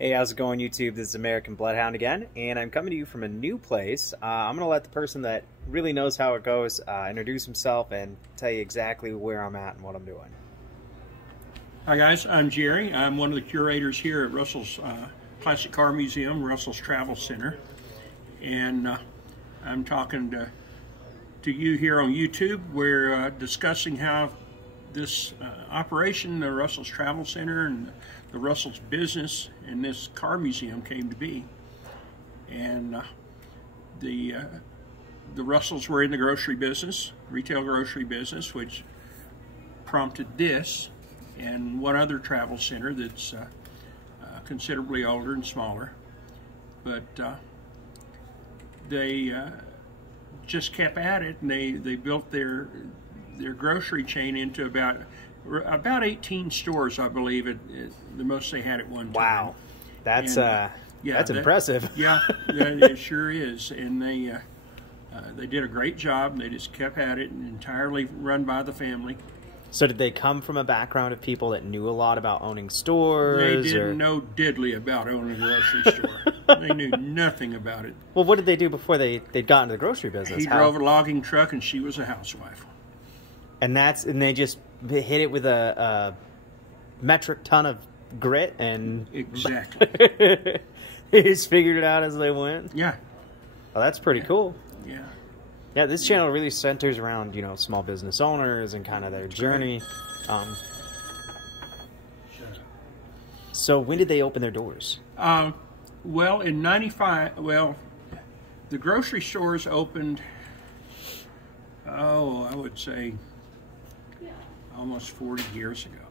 Hey, how's it going, YouTube? This is American Bloodhound again, and I'm coming to you from a new place. I'm going to let the person that really knows how it goes introduce himself and tell you exactly where I'm at and what I'm doing. Hi guys, I'm Jerry. I'm one of the curators here at Russell's Classic Car Museum, Russell's Travel Center. And I'm talking to you here on YouTube. We're discussing how this operation, the Russell's Travel Center and the Russell's business and this car museum came to be. And the Russells were in the grocery business, retail grocery business, which prompted this and one other travel center that's considerably older and smaller. But they just kept at it, and they built their grocery chain into about 18 stores, I believe, the most they had at one time. Wow, that's yeah, that's impressive. Yeah, it sure is. And they did a great job. And they just kept at it, and entirely run by the family. So did they come from a background of people that knew a lot about owning stores? They didn't know diddly about owning a grocery store. They knew nothing about it. Well, what did they do before they'd got into the grocery business? He drove a logging truck, and she was a housewife. And they just hit it with a metric ton of grit and exactly. They just figured it out as they went. Yeah. Oh, that's pretty cool. Yeah. Yeah, this channel really centers around, you know, small business owners and kind of their journey. So when did they open their doors? Well, in '95, the grocery stores opened, I would say almost 40 years ago,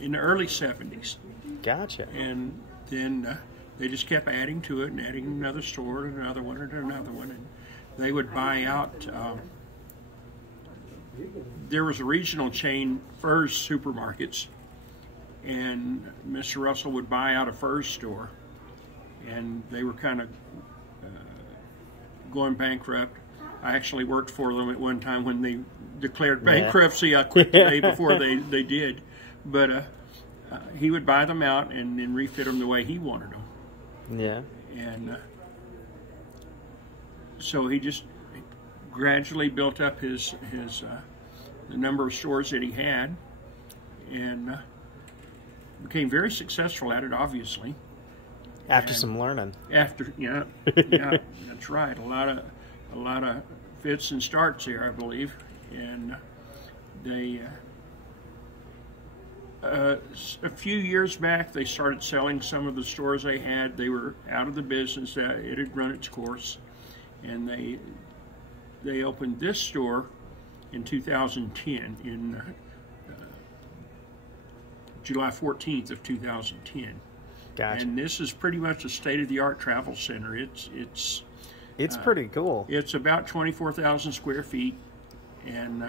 in the early 70s. Gotcha. And then they just kept adding to it and adding another store and another one and another one. And they would buy out, there was a regional chain, Furr's Supermarkets, and Mr. Russell would buy out a Furr's store, and they were kind of going bankrupt. I actually worked for them at one time when they declared bankruptcy. I quit the day before they did. But he would buy them out and then refit them the way he wanted them. Yeah. And so he just gradually built up his the number of stores that he had, and became very successful at it, obviously. After some learning. After, yeah, that's right. A lot of fits and starts there, I believe. And they a few years back, they started selling some of the stores they had. They were out of the business. It had run its course. And they opened this store in 2010, in July 14th of 2010. Gotcha. And this is pretty much a state-of-the-art travel center. It's pretty cool. It's about 24,000 square feet, and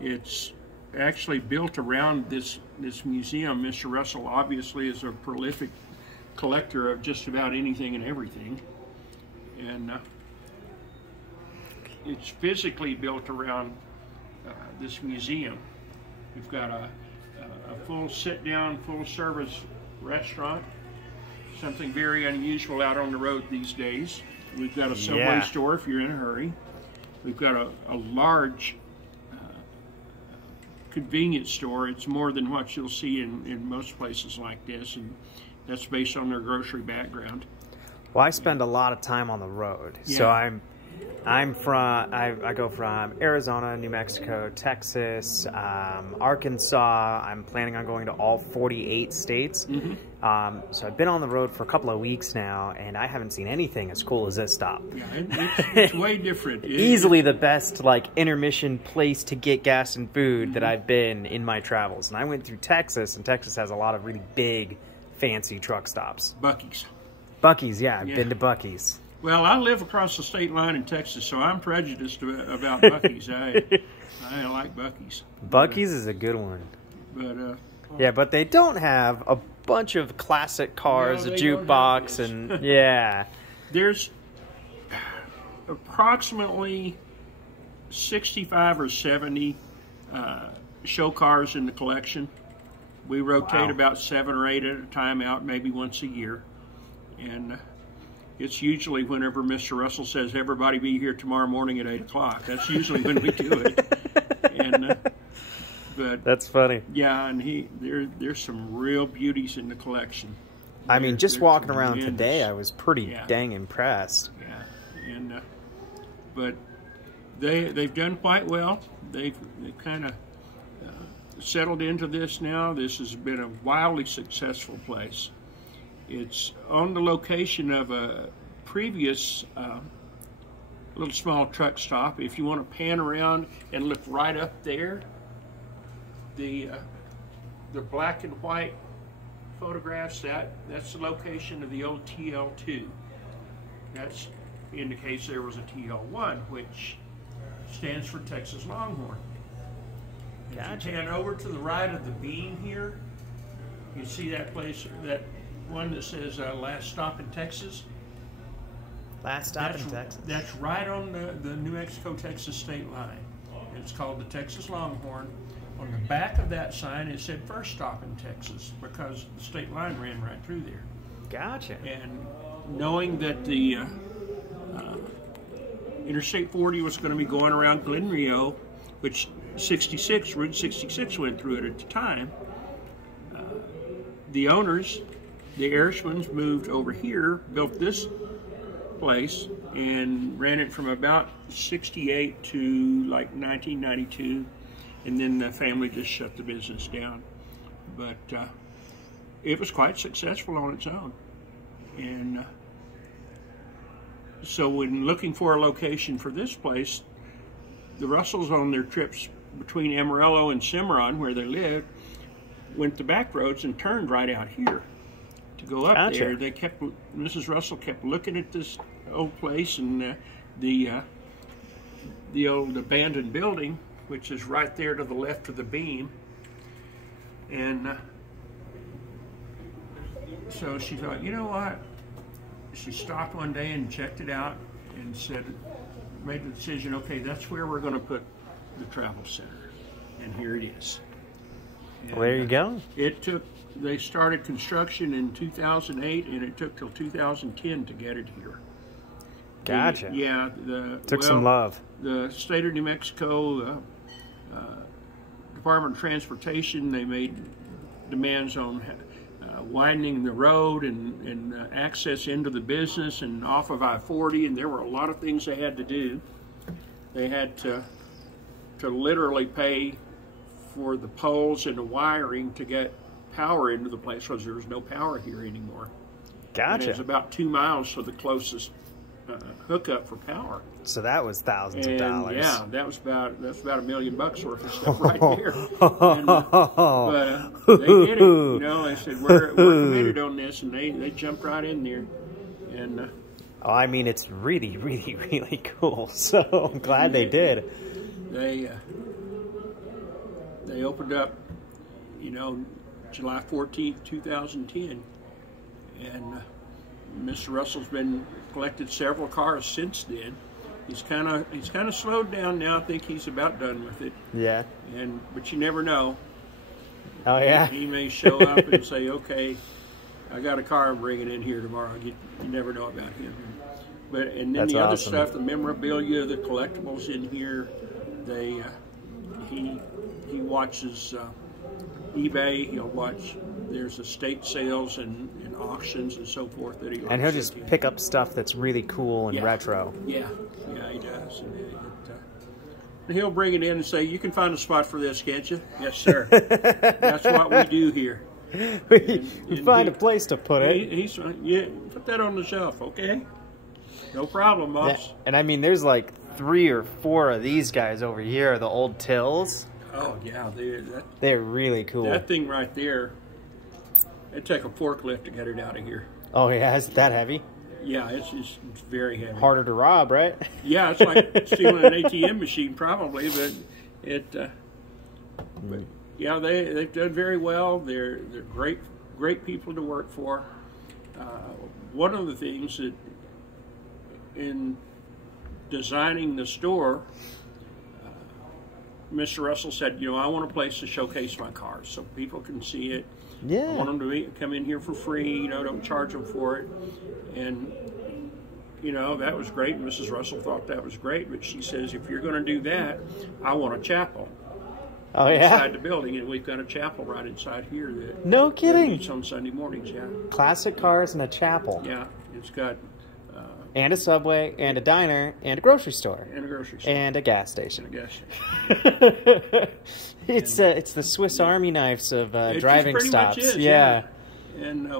it's actually built around this museum. Mr. Russell obviously is a prolific collector of just about anything and everything, and it's physically built around this museum. We've got a full sit-down, full-service restaurant, something very unusual out on the road these days. We've got a Subway store if you're in a hurry. We've got a large convenience store. It's more than what you'll see in most places like this, and that's based on their grocery background. Well, I spend a lot of time on the road, so I go from Arizona, New Mexico, Texas, Arkansas. I'm planning on going to all 48 states. Mm-hmm. So I've been on the road for a couple of weeks now, and I haven't seen anything as cool as this stop. Yeah, it's way different. Easily the best intermission place to get gas and food that I've been in my travels. And I went through Texas, and Texas has a lot of really big, fancy truck stops. Buc-ee's, yeah. I've been to Buc-ee's. Well, I live across the state line in Texas, so I'm prejudiced about Buc-ee's. I like Buc-ee's. Buc-ee's is a good one. But yeah, but they don't have a bunch of classic cars, a jukebox, and yeah. There's approximately 65 or 70 show cars in the collection. We rotate Wow. about 7 or 8 at a time out, maybe once a year. And it's usually whenever Mr. Russell says, everybody be here tomorrow morning at 8 o'clock. That's usually when we do it. And but That's funny. yeah, and there's some real beauties in the collection. I mean, just They're walking around tremendous. today, I was pretty Yeah. dang impressed. Yeah, and but they've done quite well. They've kind of settled into this now. This has been a wildly successful place. It's on the location of a previous little small truck stop. If you want to pan around and look right up there, the black and white photographs, that's the location of the old TL2. That indicates there was a TL1, which stands for Texas Longhorn. Gotcha. If you pan over to the right of the beam here, you see that place, that one that says last stop in Texas. Last stop in Texas. That's right on the New Mexico-Texas state line. It's called the Texas Longhorn. On the back of that sign, it said first stop in Texas because the state line ran right through there. Gotcha. And knowing that the Interstate 40 was going to be going around Glenrio, which Route 66 went through it at the time, the owners, the Irishmans, moved over here, built this place, and ran it from about 68 to like 1992, and then the family just shut the business down. But it was quite successful on its own. And so when looking for a location for this place, the Russells on their trips between Amarillo and Cimarron, where they lived, went the back roads and turned right out here to go up Gotcha. there. Mrs. Russell kept looking at this old place and the old abandoned building, which is right there to the left of the beam. And so she thought, you know what? She stopped one day and checked it out and made the decision, okay, that's where we're going to put the travel center. And here it is. And Well, there you go. They started construction in 2008, and it took till 2010 to get it here. Gotcha. Took some love. The state of New Mexico, Department of Transportation, they made demands on widening the road and access into the business and off of I-40, and there were a lot of things they had to do. They had to literally pay for the poles and the wiring to get power into the place because there was no power here anymore. And it was Gotcha. about 2 miles to the closest hookup for power. So that was thousands of And dollars. yeah, that's about $1 million worth of stuff right there. And, but they did it. You know, they said we're committed on this, and they jumped right in there. And Oh, I mean, it's really, really, really cool. So I'm glad they did. they opened up, you know, July 14th, 2010, and Mr. Russell's been collected several cars since then. He's kind of slowed down now. I think he's about done with it. Yeah. But you never know. Oh, yeah. He may show up and say, "Okay, I got a car I'm bringing in here tomorrow." You never know about him. And then That's the other awesome. stuff, the memorabilia, the collectibles in here, he watches eBay. He'll watch. There's estate sales and auctions and so forth that he likes. And he'll just pick up stuff that's really cool and Yeah. retro. Yeah, he does. And he'll bring it in and say, "You can find a spot for this, can't you?" "Yes, sir." That's what we do here. You find a place to put it. He's yeah. Put that on the shelf, okay? No problem, boss. And I mean, there's like 3 or 4 of these guys over here, the old Tills. Oh yeah, They're really cool. that thing right there. It'd take a forklift to get it out of here. Oh yeah, is it that heavy? Yeah, it's very heavy. Harder to rob, right? Yeah, it's like stealing an ATM machine probably, but but yeah, they've done very well. They're great people to work for. One of the things that in designing the store, Mr. Russell said, you know, I want a place to showcase my cars so people can see it. Yeah. I want them to come in here for free, you know, don't charge them for it. And, you know, that was great. Mrs. Russell thought that was great, but she says, if you're going to do that, I want a chapel. Oh, yeah? Inside the building, and we've got a chapel right inside here that No kidding. meets on Sunday mornings, yeah. Classic cars and a chapel. Yeah, it's got... and a Subway, and a diner, and a grocery store. And a grocery store. And a gas station. And a gas station. It's the Swiss Army knives of It driving pretty stops. much is, yeah. And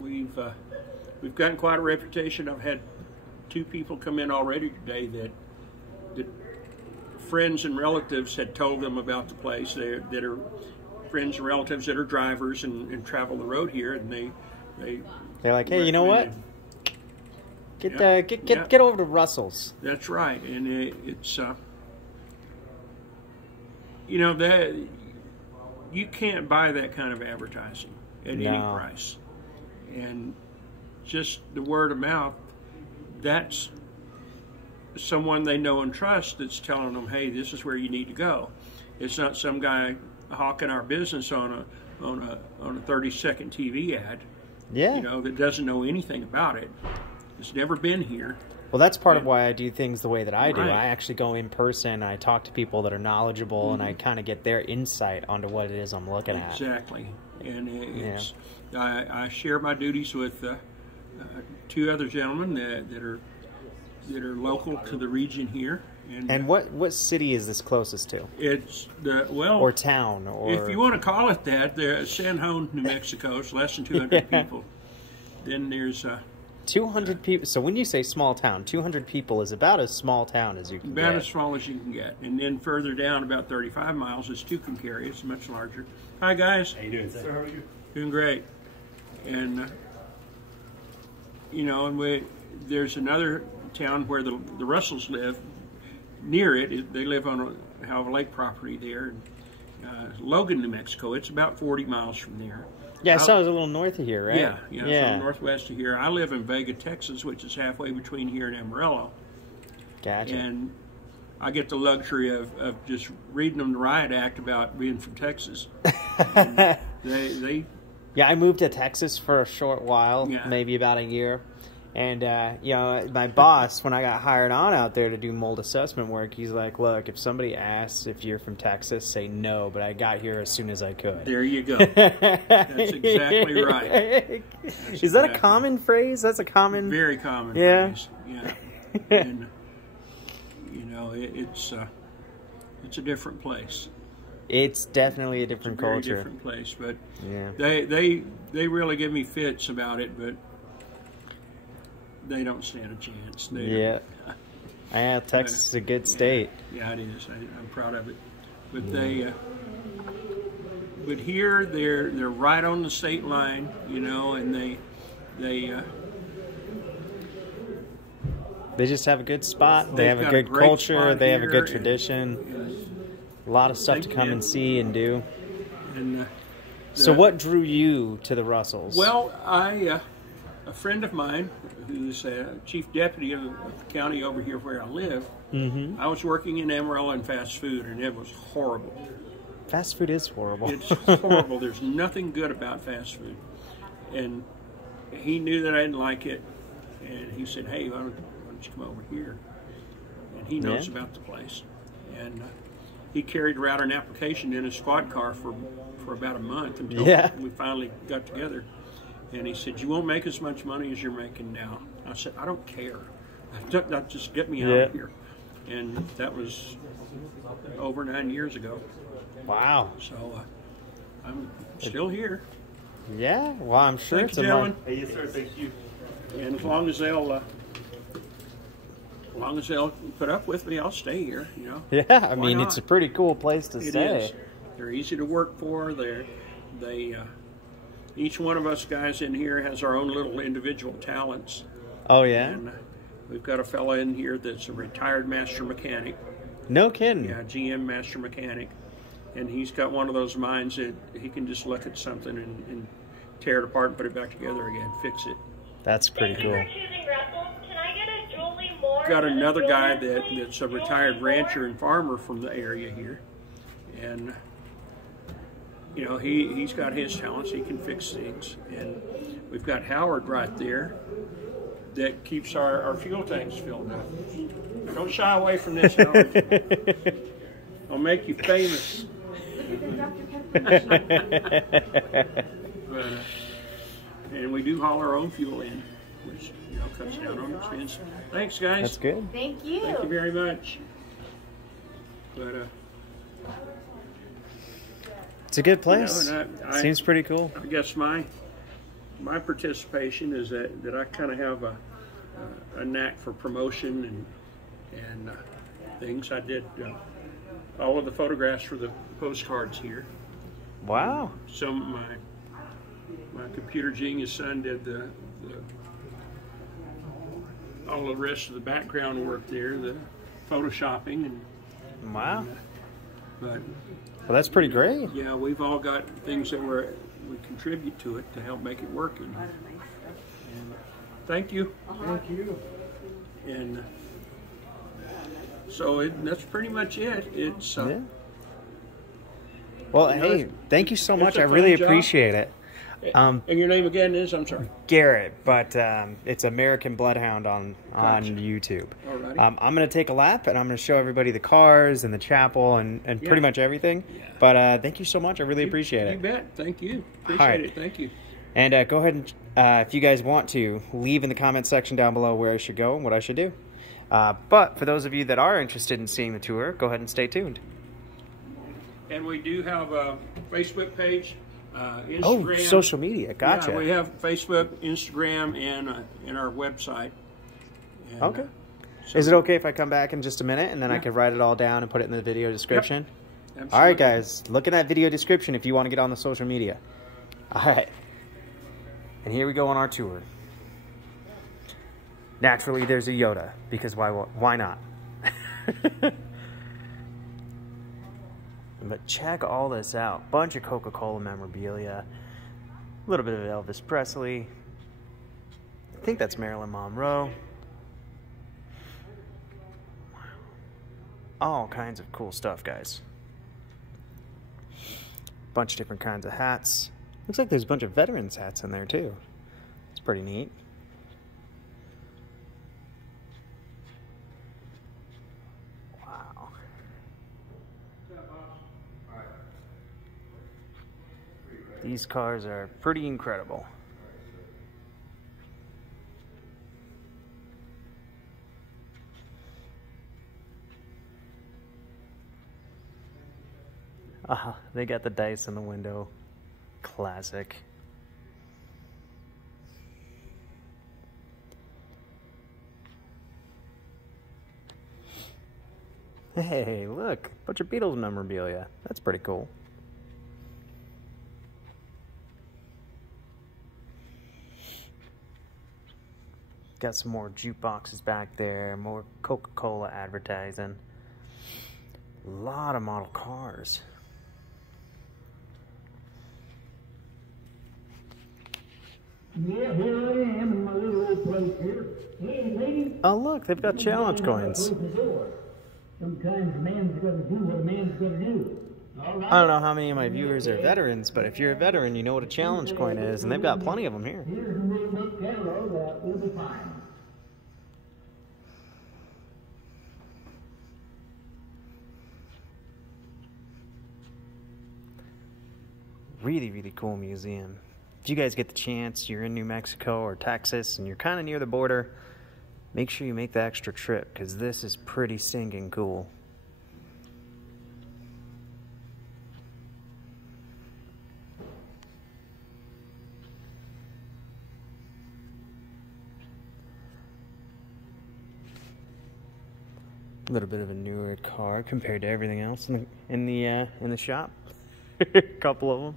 we've gotten quite a reputation. I've had 2 people come in already today that friends and relatives had told them about the place. That are friends and relatives that are drivers and travel the road here, and they're like, hey, you know what? recommended. Get over to Russell's. That's right, and it's you know, that you can't buy that kind of advertising at any price, and just the word of mouth. That's someone they know and trust that's telling them, hey, this is where you need to go. It's not some guy hawking our business on a 30-second TV ad. Yeah. You know, that doesn't know anything about it. It's never been here. Well, that's part of why I do things the way that I do. Right. I actually go in person, and I talk to people that are knowledgeable, and I kind of get their insight onto what it is I'm looking at. Exactly. And it's, I share my duties with 2 other gentlemen that are local to the region here. And what city is this closest to? It's or town, or if you want to call it that, San Juan, New Mexico. It's less than 200 people. Then there's 200 people. So when you say small town, 200 people is about as small town as you can get. About as small as you can get. And then further down, about 35 miles, is Tucumcari. It's much larger. Hi guys. How you doing, sir? How are you? Doing great. And you know, and there's another town where the Russells live. Near it, they live on a lake property there, Logan, New Mexico. It's about 40 miles from there. Yeah, I saw it was a little north of here, right? Yeah, from northwest of here. I live in Vega, Texas, which is halfway between here and Amarillo. Gotcha. And I get the luxury of just reading them the riot act about being from Texas. they Yeah, I moved to Texas for a short while, Yeah. maybe about a year. And, you know, my boss, when I got hired on out there to do mold assessment work, he's like, look, if somebody asks if you're from Texas, say no, but I got here as soon as I could. There you go. That's exactly right. Is that a common phrase? That's a common... Very common Yeah. phrase. Yeah. And, you know, it's a different place. It's definitely a different It's a very culture. different place, but Yeah. they really give me fits about it, but they don't stand a chance. Yeah. Yeah, Texas is a good state. Yeah, it is. I'm proud of it. But but here they're right on the state line, you know, and they just have a good spot. They They've have a got good a great culture. spot They have a here, good and- tradition. A lot of stuff to come and see and do. and So what drew you to the Russells? Well, a friend of mine who's chief deputy of the county over here where I live, I was working in Amarillo in fast food, and it was horrible. Fast food is horrible. It's horrible. There's nothing good about fast food. And he knew that I didn't like it, and he said, hey, why don't you come over here? And he knows about the place. And he carried around an application in his squad car for about a month until we finally got together. And he said, you won't make as much money as you're making now. I said, I don't care. Just get me out of here. And that was over 9 years ago. Wow. So I'm still here. Yeah, well, I'm sure Thank it's you, a gentlemen. Hey, yes, sir. Thank you. And as long as they'll put up with me, I'll stay here. You know. Yeah, I Why mean, not? it's a pretty cool place to It stay. is. They're easy to work for. Each one of us guys in here has our own little individual talents. Oh, yeah? And we've got a fella in here that's a retired master mechanic. No kidding. Yeah, GM master mechanic. And he's got one of those minds that he can just look at something and tear it apart and put it back together again, fix it. That's pretty Thank you cool. for choosing Russell. Can I get a Julie got another guy that's a retired rancher and farmer from the area here, and you know, he's got his talents. He can fix things, and we've got Howard right there that keeps our fuel tanks filled up. Don't shy away from this, Howard. I'll make you famous. But, and we do haul our own fuel in, which, you know, cuts down on expense. Thanks, guys. That's good. Thank you. Thank you very much. But It's a good place. you know, and Seems pretty cool. I guess my participation is that I kind of have a knack for promotion and things. I did all of the photographs for the postcards here. Wow. Some my computer genius son did all the rest of the background work there, the photoshopping and Wow. but Well, that's pretty great. yeah, we've all got things that we contribute to it to help make it work. And thank you. Thank you. And so that's pretty much it. It's Yeah. Well, you know, hey, thank you so it's much. a I really fun job. appreciate it. And your name again is? I'm sorry. Garrett, but it's American Bloodhound on Gotcha. YouTube. Alrighty. I'm going to take a lap, and I'm going to show everybody the cars and the chapel and Yeah. pretty much everything. Yeah. But thank you so much. I really appreciate You it. bet. Thank you. All Appreciate right. it. Thank you. And go ahead and, if you guys want to, leave in the comment section down below where I should go and what I should do. But for those of you that are interested in seeing the tour, go ahead and stay tuned. And we do have a Facebook page, Instagram. Oh, social media. Gotcha. Yeah, we have Facebook, Instagram, and our website. And, Okay. so- Is it okay if I come back in just a minute and then I Yeah. can write it all down and put it in the video description? Absolutely. All right, guys. Look at that video description if you want to get on the social media. All right. And here we go on our tour. Naturally, there's a Yoda, because why not? But check all this out. Bunch of Coca-Cola memorabilia. A little bit of Elvis Presley. I think that's Marilyn Monroe. All kinds of cool stuff, guys. Bunch of different kinds of hats. Looks like there's a bunch of veterans hats in there too. It's pretty neat. Wow. These cars are pretty incredible. They got the dice in the window. Classic. Hey, look, bunch of Beatles memorabilia. That's pretty cool. Got some more jukeboxes back there, more Coca-Cola advertising. A lot of model cars. Yeah, here I am in my little old place here. Hey, lady. Oh, look, they've got challenge coins. Sometimes a man's got to do what a man's got to do. All right. I don't know how many of my viewers are veterans, but if you're a veteran, you know what a challenge coin is, and they've got plenty of them here. Here's a little book catalog that will be fine. Really, really cool museum. If you guys get the chance, you're in New Mexico or Texas, and you're kind of near the border, make sure you make the extra trip, because this is pretty stinking cool. A little bit of a newer car compared to everything else in the shop. A couple of them.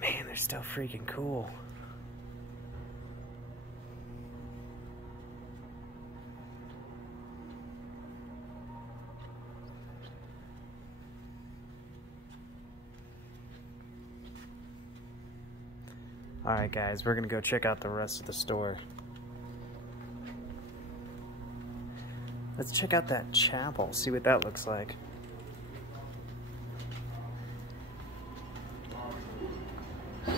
Man, they're still freaking cool. All right, guys, we're gonna go check out the rest of the store. Let's check out that chapel, see what that looks like.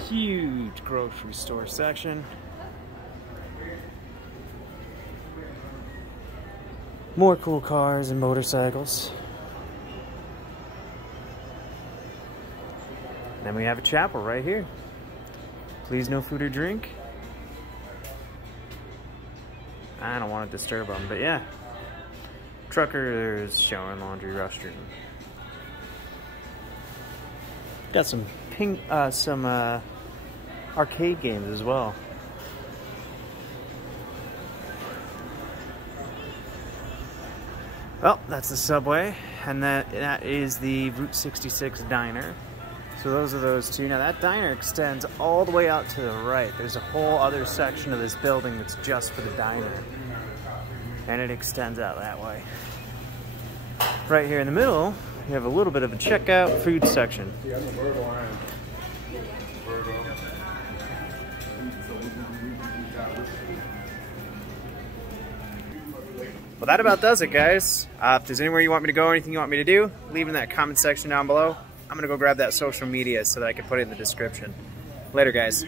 Huge grocery store section. More cool cars and motorcycles. And then we have a chapel right here. Please no food or drink. I don't want to disturb them, but yeah. Truckers showering laundry restroom. Got some arcade games as well. Well, that's the subway, and that is the Route 66 diner. So those are those two. Now that diner extends all the way out to the right. There's a whole other section of this building that's just for the diner. And it extends out that way. Right here in the middle, you have a little bit of a checkout food section. Well, that about does it, guys. If there's anywhere you want me to go, anything you want me to do, leave in that comment section down below. I'm going to go grab that social media so that I can put it in the description. Later, guys.